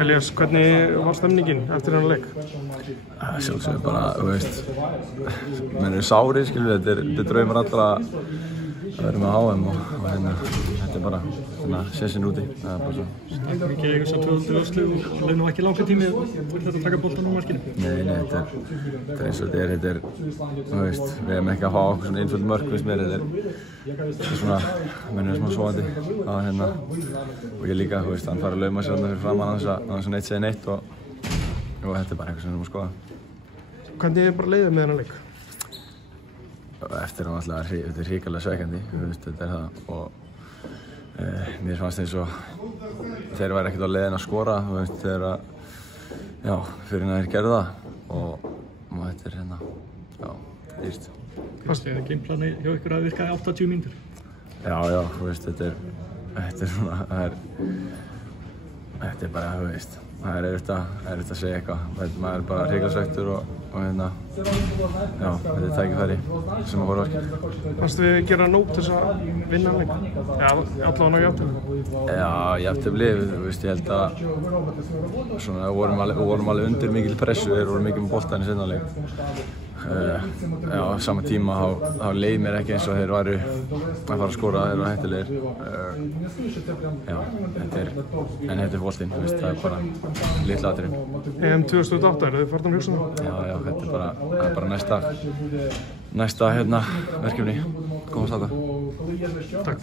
Elías, hvernig var stemningin eftir þennan leik? Sjálfsögðu bara, þú veist, menn eru sárir, skilur, þetta er draumar allra að vera með HM og þetta er bara sénsinn úti, það er bara svo. Þetta er ekki eitthvað svo tvöfaldur vörslu og leið nú ekki langa tími fyrir þetta að taka boltann úr markinu? Nei, þetta er eins og þetta er, þú veist, við hefum ekki að fá okkur svona einföld mörk, finnst mér, þetta er svona, menn er smá svoandi og ég líka, þú veist, hann fara að lauma sér fyrir framan að neitt segja neitt og þetta er bara eitthvað sem við erum að skoða. Hvernig er bara leiðið með þennan leik? Eftir hann alltaf, þetta er hrikalega svekkjandi, þetta er það og mér fannst eins og þeir væri ekkert á leiðin að skora, þú veist, þegar að, já, fyrir að þeir gerðu það og þetta er já, dýrt. Fannst þið að gameplani hjá ykkur að virkaði 80 mínútur? Já, þú veist, þetta er svona, þetta er bara, þú veist, það er erfitt að segja eitthvað, maður er bara hrikalega svekktur og já, þetta er tækifæri sem að horfa á. Fannst þið gera nóg til þess að vinna leik? Já, allavega ná jafntefli? Já, jafntefli, þú veist, ég held að svona, við vorum alveg undir mikil pressu, þeir voru mikið með boltann í seinna leik. Já, á sama tíma þá leið mér ekki eins og þeir væru að fara að skora, þeir eru hættulegir. Já, en þetta er boltinn, þú veist, það er bara litla atriði. EM 2008, eru þið farnir að hugsa það? Já, þetta er bara næsta verkefni, komast á það. Takk.